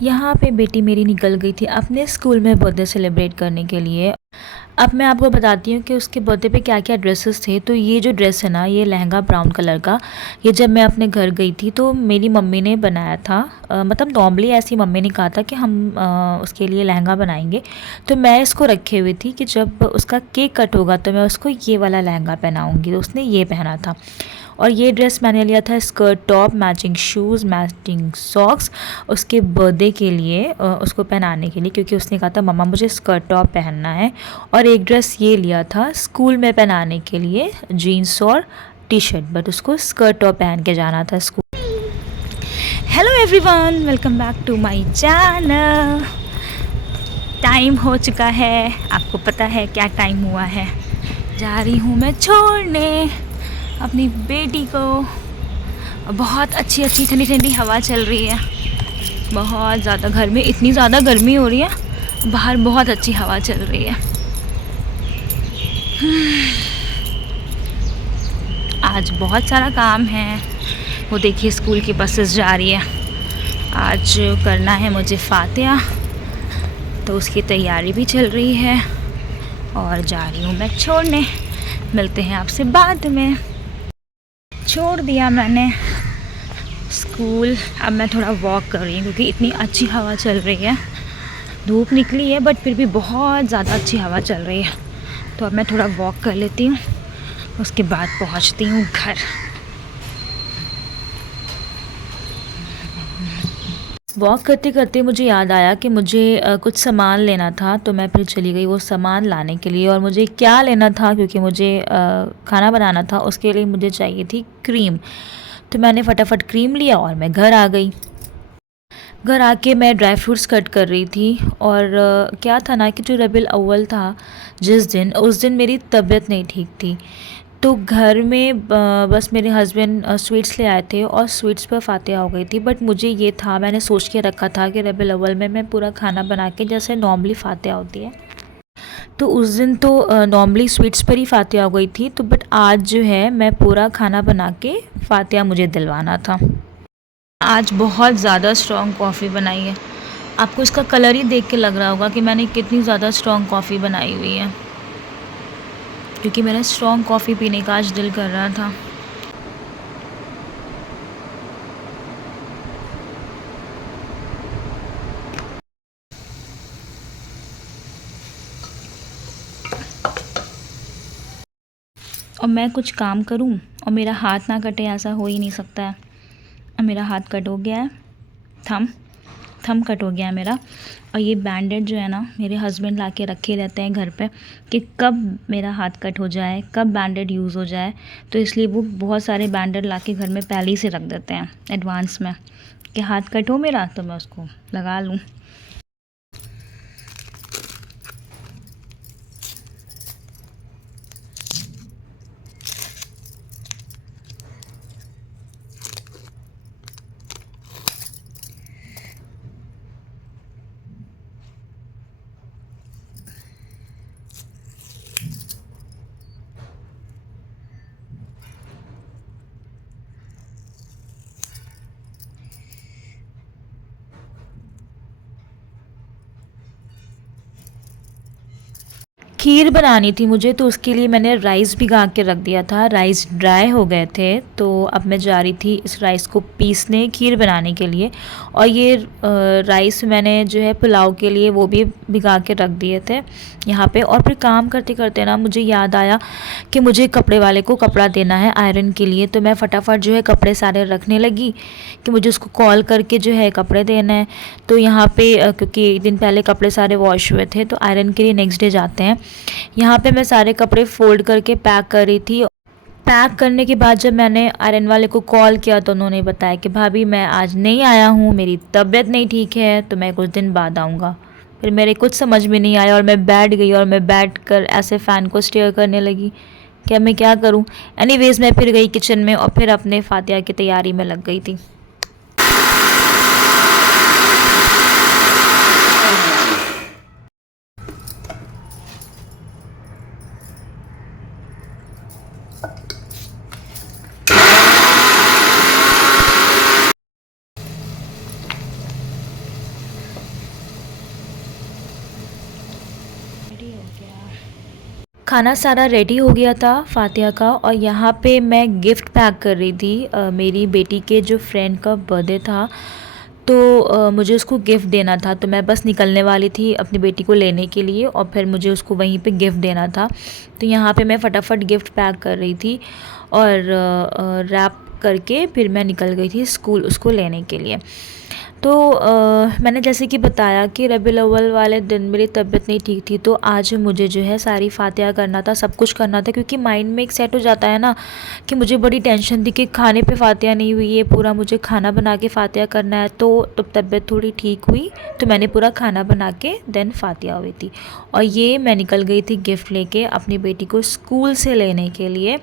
यहाँ पे बेटी मेरी निकल गई थी अपने स्कूल में बर्थडे सेलिब्रेट करने के लिए। अब मैं आपको बताती हूँ कि उसके बर्थडे पे क्या क्या ड्रेसेस थे। तो ये जो ड्रेस है ना, ये लहंगा ब्राउन कलर का, ये जब मैं अपने घर गई थी तो मेरी मम्मी ने बनाया था। मतलब नॉर्मली ऐसी मम्मी ने कहा था कि हम उसके लिए लहंगा बनाएंगे। तो मैं इसको रखे हुई थी कि जब उसका केक कट होगा तो मैं उसको ये वाला लहंगा पहनाऊँगी। तो उसने ये पहना था। और ये ड्रेस मैंने लिया था skirt top, matching shoes, matching socks, उसके बर्थडे के लिए उसको पहनाने के लिए, क्योंकि उसने कहा था मम्मा मुझे स्कर्ट टॉप पहनना है। और एक ड्रेस ये लिया था स्कूल में पहनाने के लिए, जीन्स और टी शर्ट, बट उसको स्कर्ट टॉप पहन के जाना था school. Hello everyone, welcome back to my channel. Time हो चुका है, आपको पता है क्या टाइम हुआ है। जा रही हूँ मैं छोड़ने अपनी बेटी को। बहुत अच्छी अच्छी ठंडी ठंडी हवा चल रही है, बहुत ज़्यादा। घर में इतनी ज़्यादा गर्मी हो रही है, बाहर बहुत अच्छी हवा चल रही है। आज बहुत सारा काम है। वो देखिए स्कूल की बसेस जा रही है। आज करना है मुझे फातिहा, तो उसकी तैयारी भी चल रही है। और जा रही हूँ मैं छोड़ने। मिलते हैं आपसे बाद में। छोड़ दिया मैंने स्कूल, अब मैं थोड़ा वॉक कर रही हूँ क्योंकि इतनी अच्छी हवा चल रही है। धूप निकली है बट फिर भी बहुत ज़्यादा अच्छी हवा चल रही है। तो अब मैं थोड़ा वॉक कर लेती हूँ, उसके बाद पहुँचती हूँ घर। वॉक करते करते मुझे याद आया कि मुझे कुछ सामान लेना था, तो मैं फिर चली गई वो सामान लाने के लिए। और मुझे क्या लेना था, क्योंकि मुझे खाना बनाना था, उसके लिए मुझे चाहिए थी क्रीम। तो मैंने फटाफट क्रीम लिया और मैं घर आ गई। घर आके मैं ड्राई फ्रूट्स कट कर रही थी। और क्या था ना कि जो रबीउल अव्वल था जिस दिन, उस दिन मेरी तबीयत नहीं ठीक थी। तो घर में बस मेरे हस्बैंड स्वीट्स ले आए थे और स्वीट्स पर फातिहा हो गई थी। बट मुझे ये था, मैंने सोच के रखा था कि रबीउल अव्वल में मैं पूरा खाना बना के जैसे नॉर्मली फातिहा होती है, तो उस दिन तो नॉर्मली स्वीट्स पर ही फातिहा हो गई थी। तो बट आज जो है मैं पूरा खाना बना के फातिहा मुझे दिलवाना था। आज बहुत ज़्यादा स्ट्रॉन्ग कॉफ़ी बनाई है। आपको इसका कलर ही देख के लग रहा होगा कि मैंने कितनी ज़्यादा स्ट्रॉन्ग कॉफ़ी बनाई हुई है, क्योंकि मेरा स्ट्रॉन्ग कॉफ़ी पीने का आज दिल कर रहा था। और मैं कुछ काम करूं और मेरा हाथ ना कटे, ऐसा हो ही नहीं सकता है। अब मेरा हाथ कट हो गया है, थम कट हो गया है मेरा। और ये बैंडेड जो है ना, मेरे हस्बैंड ला के रखे रहते हैं घर पे कि कब मेरा हाथ कट हो जाए, कब बैंडेड यूज़ हो जाए। तो इसलिए वो बहुत सारे बैंडेड ला के घर में पहले ही से रख देते हैं एडवांस में, कि हाथ कट हो मेरा तो मैं उसको लगा लूँ। खीर बनानी थी मुझे, तो उसके लिए मैंने राइस भिगा के रख दिया था। राइस ड्राई हो गए थे, तो अब मैं जा रही थी इस राइस को पीसने खीर बनाने के लिए। और ये राइस मैंने जो है पुलाव के लिए वो भी भिगा के रख दिए थे यहाँ पे। और फिर काम करते करते ना मुझे याद आया कि मुझे कपड़े वाले को कपड़ा देना है आयरन के लिए। तो मैं फटाफट जो है कपड़े सारे रखने लगी कि मुझे उसको कॉल करके जो है कपड़े देना है। तो यहाँ पे क्योंकि एक दिन पहले कपड़े सारे वॉश हुए थे, तो आयरन के लिए नेक्स्ट डे जाते हैं। यहाँ पे मैं सारे कपड़े फोल्ड करके पैक कर रही थी। पैक करने के बाद जब मैंने आयरन वाले को कॉल किया तो उन्होंने बताया कि भाभी मैं आज नहीं आया हूँ, मेरी तबीयत नहीं ठीक है, तो मैं कुछ दिन बाद आऊँगा। फिर मेरे कुछ समझ में नहीं आया और मैं बैठ गई और मैं बैठ कर ऐसे फ़ैन को स्टेयर करने लगी कि अब मैं क्या करूँ। एनीवेज़ मैं फिर गई किचन में और फिर अपने फातिहा की तैयारी में लग गई थी। खाना सारा रेडी हो गया था फ़ातिहा का, और यहाँ पे मैं गिफ्ट पैक कर रही थी। मेरी बेटी के जो फ्रेंड का बर्थडे था, तो मुझे उसको गिफ्ट देना था, तो मैं बस निकलने वाली थी अपनी बेटी को लेने के लिए, और फिर मुझे उसको वहीं पे गिफ्ट देना था। तो यहाँ पे मैं फटाफट गिफ्ट पैक कर रही थी और रैप करके फिर मैं निकल गई थी स्कूल उसको लेने के लिए। तो मैंने जैसे कि बताया कि रबीउल अव्वल वाले दिन मेरी तबीयत नहीं ठीक थी, तो आज मुझे जो है सारी फ़ातिहा करना था, सब कुछ करना था, क्योंकि माइंड में एक सेट हो जाता है ना कि मुझे बड़ी टेंशन थी कि खाने पे फ़ातिहा नहीं हुई है, पूरा मुझे खाना बना के फ़ातिहा करना है। तो तबीयत थोड़ी ठीक हुई तो मैंने पूरा खाना बना के देन फ़ातिहा हुई थी, और ये मैं निकल गई थी गिफ्ट लेके अपनी बेटी को स्कूल से लेने के लिए।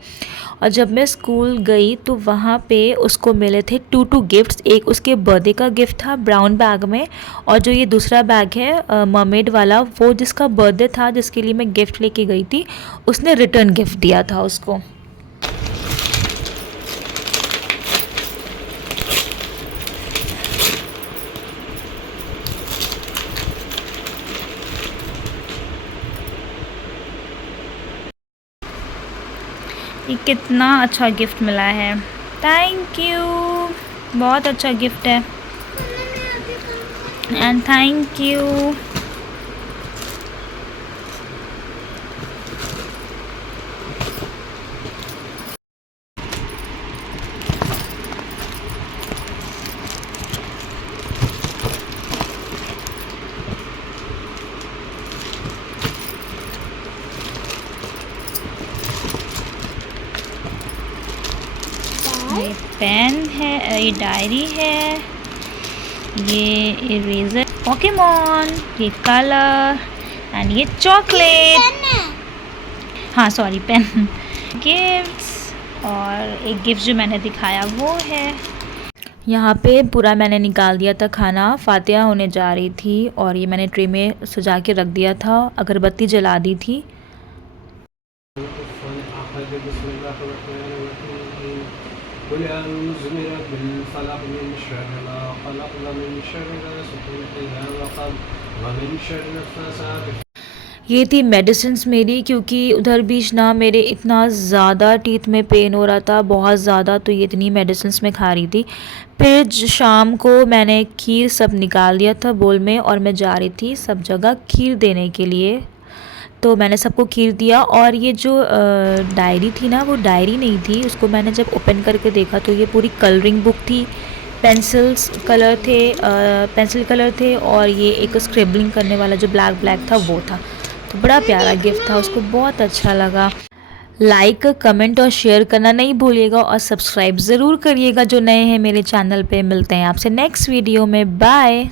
और जब मैं स्कूल गई तो वहाँ पे उसको मिले थे टू गिफ्ट्स। एक उसके बर्थडे का गिफ्ट था ब्राउन बैग में, और जो ये दूसरा बैग है मरमेड वाला, वो जिसका बर्थडे था, जिसके लिए मैं गिफ्ट लेके गई थी, उसने रिटर्न गिफ्ट दिया था उसको। ये कितना अच्छा गिफ्ट मिला है, थैंक यू, बहुत अच्छा गिफ्ट है, एंड थैंक यू। ये पेन है, ये डायरी है, ये इरेजर, पोकेमॉन, ये कलर, एंड ये चॉकलेट, हाँ सॉरी पेन, गिफ्ट्स, और एक गिफ्ट जो मैंने दिखाया वो है। यहाँ पे पूरा मैंने निकाल दिया था खाना, फ़ातिहा होने जा रही थी, और ये मैंने ट्रे में सजा के रख दिया था, अगरबत्ती जला दी थी। ये थी मेडिसिन्स मेरी, क्योंकि उधर बीच ना मेरे इतना ज़्यादा टीथ में पेन हो रहा था, बहुत ज़्यादा, तो ये इतनी मेडिसिन्स मैं खा रही थी। फिर शाम को मैंने खीर सब निकाल दिया था बोल में, और मैं जा रही थी सब जगह खीर देने के लिए, तो मैंने सबको खीर दिया। और ये जो डायरी थी ना, वो डायरी नहीं थी, उसको मैंने जब ओपन करके देखा तो ये पूरी कलरिंग बुक थी, पेंसिल्स कलर थे, पेंसिल कलर थे, और ये एक स्क्रिबलिंग करने वाला जो ब्लैक ब्लैक था वो था। तो बड़ा प्यारा गिफ्ट था, उसको बहुत अच्छा लगा। लाइक कमेंट और शेयर करना नहीं भूलिएगा, और सब्सक्राइब ज़रूर करिएगा जो नए हैं मेरे चैनल पे। मिलते हैं आपसे नेक्स्ट वीडियो में, बाय।